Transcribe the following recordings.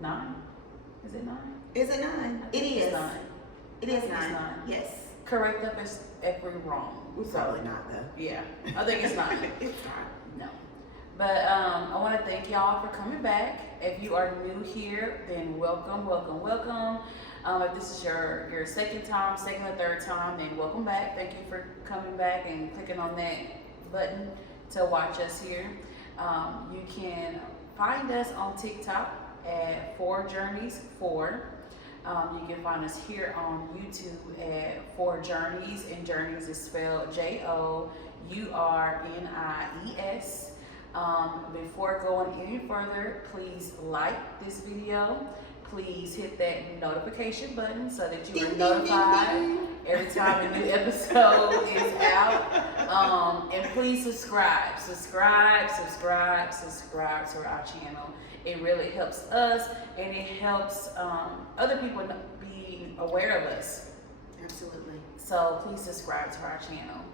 9. Is it 9? Is it 9? It is. It's 9. It is It's 9. 9. Yes. Correct us if we're wrong. We're probably not though. Yeah, I think it's 9. It's 9. No. But I want to thank y'all for coming back. If you are new here, then welcome, welcome, welcome. If this is your second or third time, then welcome back. Thank you for coming back and clicking on that button to watch us here. You can find us on TikTok at 4Journeys 4. You can find us here on YouTube at 4Journeys, and Journeys is spelled Journies. Before going any further, please like this video. Please hit that notification button so that you are notified every time a new episode is out. And please subscribe to our channel. It really helps us, and it helps other people be aware of us. Absolutely. So please subscribe to our channel.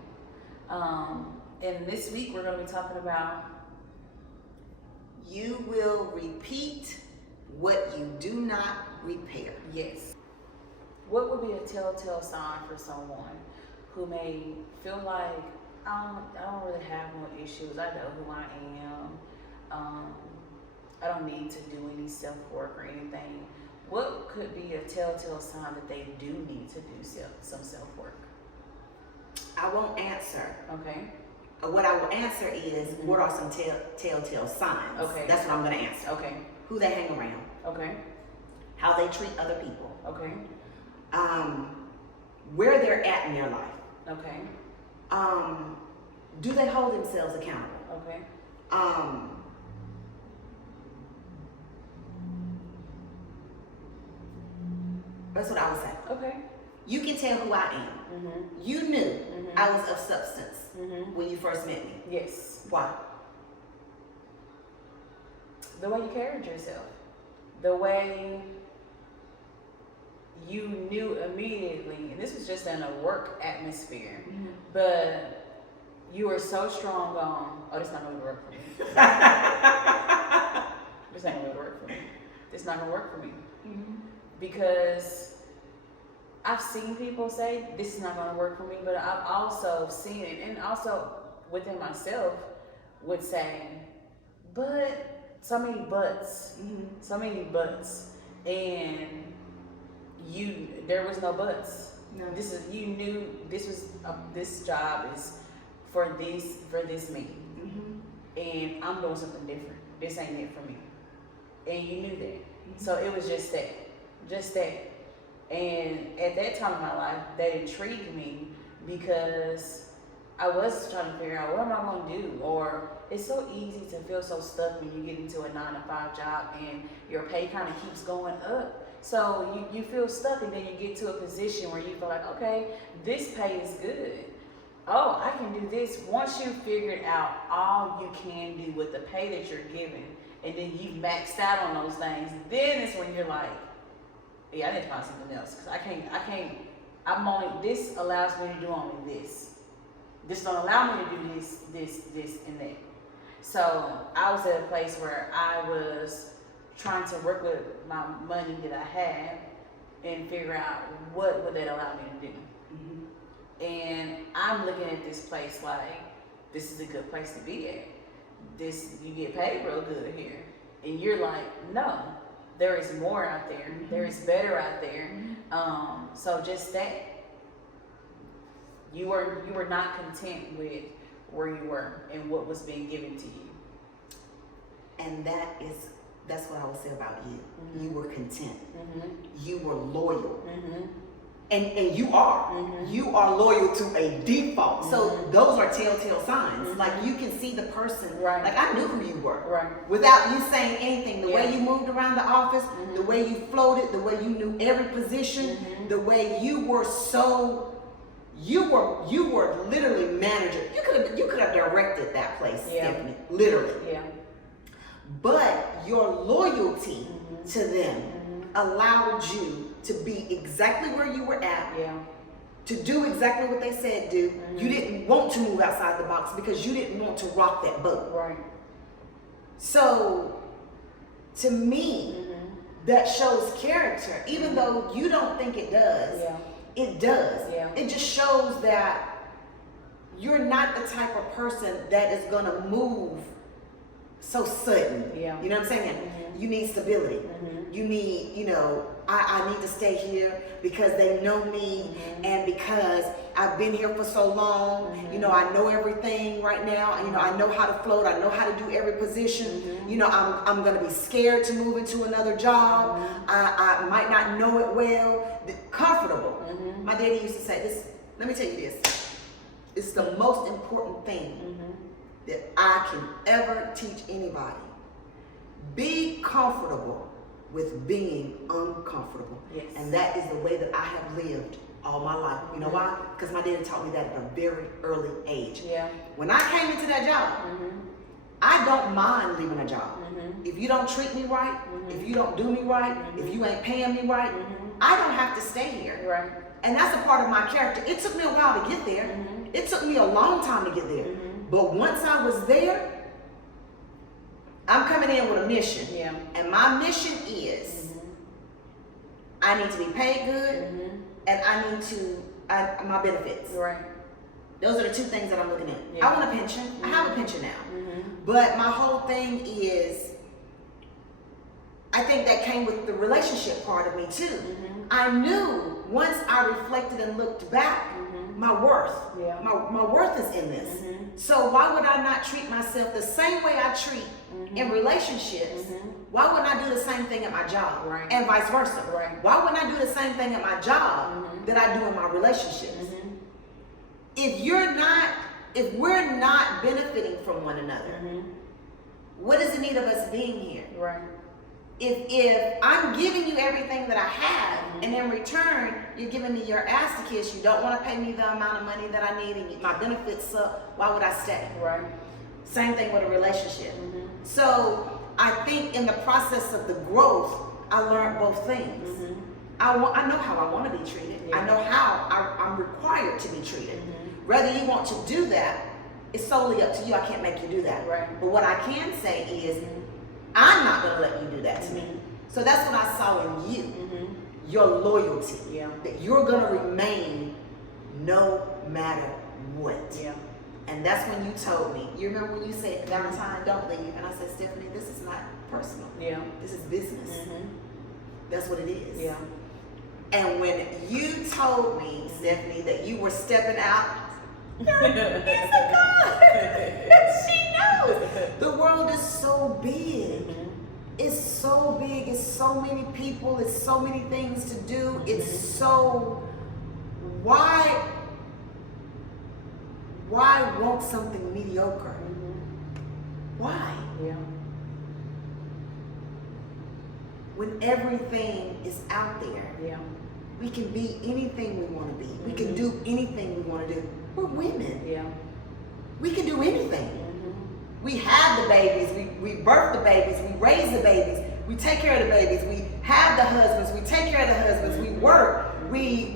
And this week we're going to be talking about you will repeat what you do not repair. Yes. What would be a telltale sign for someone who may feel like I don't really have no issues. I know who I am. I don't need to do any self-work or anything. What could be a telltale sign that they do need to do some self-work? I won't answer. Okay. What I will answer is, what are some telltale signs? Okay. That's what I'm going to answer. Okay. Who they hang around. Okay. How they treat other people. Okay. Where they're at in their life. Okay. Do they hold themselves accountable? Okay. That's what I would say. Okay. You can tell who I am. You knew I was of substance when you first met me. Yes. Why? The way you carried yourself. The way you knew immediately, and this was just in a work atmosphere, but you were so strong on, oh, this not going to work for me. This ain't going to work for me. This not going to work for me. Because I've seen people say, this is not going to work for me, but I've also seen it, and also within myself would say, but so many buts, and there was no buts. No. You knew this job is for this me, and I'm doing something different. This ain't it for me, and you knew that. So it was just that. And at that time in my life, that intrigued me because I was trying to figure out, what am I going to do? Or it's so easy to feel so stuck when you get into a 9-to-5 job and your pay kind of keeps going up. So you feel stuck, and then you get to a position where you feel like, okay, this pay is good. Oh, I can do this. Once you've figured out all you can do with the pay that you're given, and then you've maxed out on those things, then it's when you're like, yeah, I need to find something else, because this allows me to do only this. This don't allow me to do this, and that. So I was at a place where I was trying to work with my money that I had and figure out what would that allow me to do. And I'm looking at this place like, this is a good place to be at. You get paid real good here. And you're like, no, there is more out there. There is better out there. So just that. You were not content with where you were and what was being given to you. And that's what I would say about you. You were content. You were loyal. And you are. You are loyal to a default. So those are telltale signs. Like, you can see the person. Right. Like, I knew who you were. Right. Without you saying anything. The way you moved around the office, the way you floated, the way you knew every position, the way you were so... You were literally manager. You could have directed that place, Stephanie. Literally. Yeah. But your loyalty to them allowed you to be exactly where you were at. Yeah. To do exactly what they said do. You didn't want to move outside the box because you didn't want to rock that boat. Right. So, to me, that shows character, even though you don't think it does. Yeah. It does. Yeah. It just shows that you're not the type of person that is gonna move so sudden. Yeah. You know what I'm saying? Mm-hmm. You need stability. Mm-hmm. You need, you know, I need to stay here because they know me, Mm-hmm. and because I've been here for so long. Mm-hmm. You know, I know everything right now. You know, I know how to float. I know how to do every position. Mm-hmm. You know, I'm gonna be scared to move into another job. Mm-hmm. I might not know it well. Comfortable. Mm-hmm. My daddy used to say this. Let me tell you this. It's the most important thing Mm-hmm. that I can ever teach anybody. Be comfortable with being uncomfortable. Yes. And that is the way that I have lived all my life. You know why? Because my daddy taught me that at a very early age. Yeah. When I came into that job, Mm-hmm. I don't mind leaving a job. Mm-hmm. If you don't treat me right, Mhm. if you don't do me right, if you ain't paying me right, Mhm. I don't have to stay here. Right. And that's a part of my character. It took me a while to get there. Mhm. It took me a long time to get there. Mhm. But once I was there, I'm coming in with a mission. Yeah. And my mission is Mhm. I need to be paid good, Mhm. and I need to, my benefits. Right. Those are the two things that I'm looking at. Yeah. I want a pension. I have a pension now. Mhm. But my whole thing is, I think that came with the relationship part of me too. Mhm. I knew once I reflected and looked back, Mhm. my worth. Yeah. My worth is in this. Mhm. So why would I not treat myself the same way I treat Mhm. in relationships? Mhm. Why wouldn't I do the same thing at my job? Right. And vice versa. Right. Why wouldn't I do the same thing at my job Mhm. that I do in my relationships? Mhm. If we're not benefiting from one another, Mhm. what is the need of us being here? Right. If I'm giving you everything that I have, Mhm. and in return you're giving me your ass to kiss, you don't want to pay me the amount of money that I need, and my benefits suck, why would I stay? Right. Same thing with a relationship. Mhm. So I think in the process of the growth, I learned both things. Mhm. I know how I want to be treated. Yeah. I know how I'm required to be treated. Mhm. Whether you want to do that, it's solely up to you. I can't make you do that. Right. But what I can say is, I'm not going to let you do that to me. Mhm. So that's what I saw in you, Mhm. your loyalty. Yeah. That you're going to remain no matter what. Yeah. And that's when you told me. You remember when you said, Valentine, don't leave. And I said, Stephanie, this is not personal. Yeah. This is business. Mhm. That's what it is. Yeah. And when you told me, Stephanie, that you were stepping out, it's a God. She knows. The world is so big. Mhm. It's so big. It's so many people. It's so many things to do. It's so, why want something mediocre? Mhm. Why? Yeah. When everything is out there, Yeah. we can be anything we want to be. We can do anything we want to do. We're women. Yeah. We can do anything. Mhm. We have the babies, we birth the babies, we raise the babies, we take care of the babies, we have the husbands, we take care of the husbands, we work, we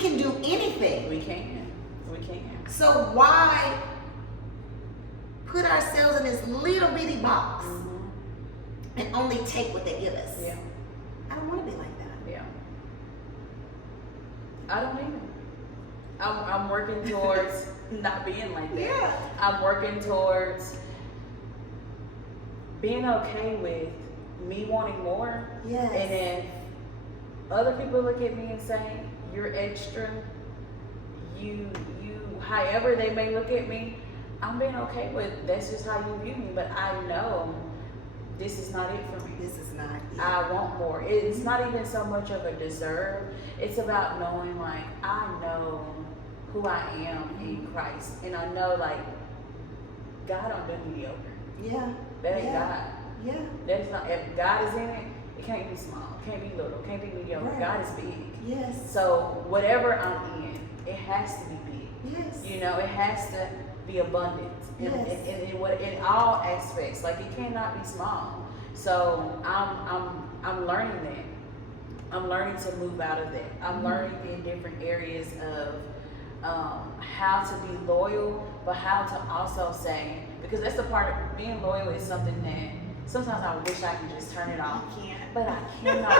can do anything. We can. We can. So why put ourselves in this little bitty box Mhm. and only take what they give us? Yeah. I don't want to be like that. Yeah. I don't either. I'm working towards not being like that. Yeah. I'm working towards being okay with me wanting more. Yes. And if other people look at me and say, you're extra, you however they may look at me, I'm being okay with that's just how you view me. But I know this is not it for me. This is not it. I want more. It's not even so much of a deserve. It's about knowing, like, I know who I am in Christ. And I know, like, God don't do mediocre. Yeah. That ain't Yeah. God. Yeah. That's not, if God is in it, it can't be small. It can't be little. It can't be mediocre. Right. God is big. Yes. So whatever I'm in, it has to be big. Yes. You know, it has to be abundant Yes. in all aspects. Like, it cannot be small. So I'm learning that. I'm learning to move out of that. I'm learning in different areas of how to be loyal, but how to also say, because that's the part of being loyal is something that Sometimes I wish I could just turn it off. You can't. But I cannot.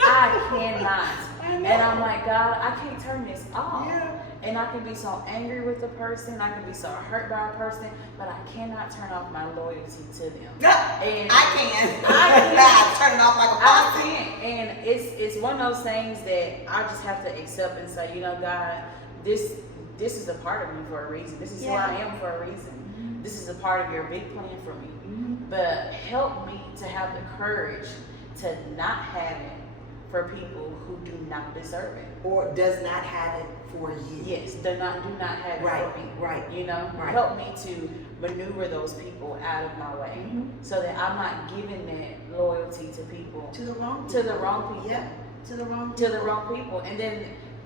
I cannot. I know. And I'm like, God, I can't turn this off. Yeah. And I can be so angry with the person. I can be so hurt by a person. But I cannot turn off my loyalty to them. And I can. I turn it off like a I faucet. can't. And it's one of those things that I just have to accept and say, you know, God, this is a part of me for a reason. This is who I am for a reason. Mm-hmm. This is a part of your big plan for me. Mm-hmm. But help me to have the courage to not have it for people who do not deserve it. Or does not have it for you. Yes, do not have it for me. Right. You know, help me to maneuver those people out of my way, so that I'm not giving that loyalty to people To the wrong people. to the wrong people. Yeah. To the wrong To the wrong people, and then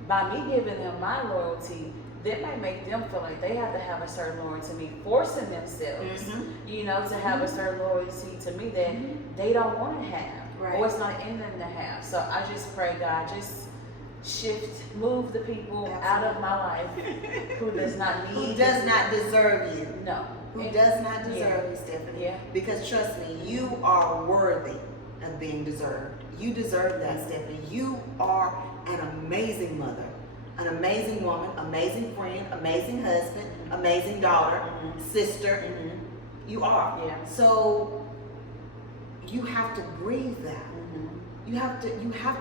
by me giving them my loyalty, that may make them feel like they have to have a certain loyalty to me, forcing themselves, you know, to have a certain loyalty to me that they don't want to have, or it's not in them to have. So I just pray, God, just move the people out of my life who does not need, who does not deserve you. No, Who does not deserve you, Stephanie. Yeah. Because trust me, you are worthy of being deserved. You deserve that, Stephanie. You are an amazing mother, an amazing woman, amazing friend, amazing husband, amazing daughter, sister. You are. Yeah. So you have to breathe that. You have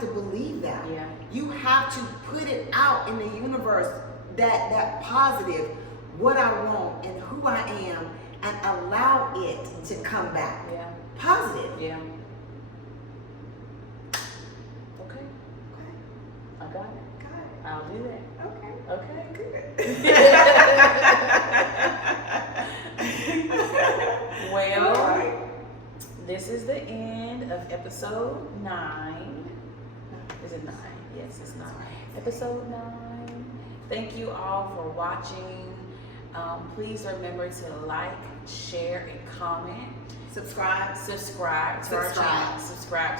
to believe that. Yeah. You have to put it out in the universe, that positive, what I want and who I am, and allow it to come back. Yeah. Positive. Yeah. Okay. I got it. Got it. I'll do that. Okay. Okay. Good. Well, All right. this is the end of episode 9. Is it 9? Yes, it's 9. Episode 9. Thank you all for watching. Please remember to like, share, and comment. Subscribe. Subscribe to our channel. Subscribe.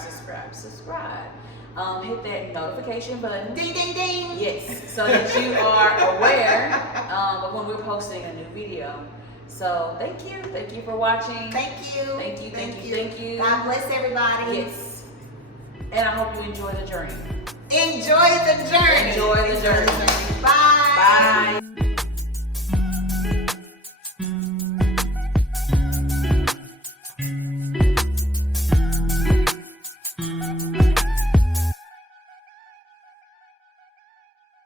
Hit that notification button. Ding, ding, ding. Yes, so that you are aware of when we're posting a new video. So thank you for watching. Thank you. Thank you. God bless everybody. Yes, and I hope you enjoy the journey. Enjoy the journey. Enjoy the journey. Bye.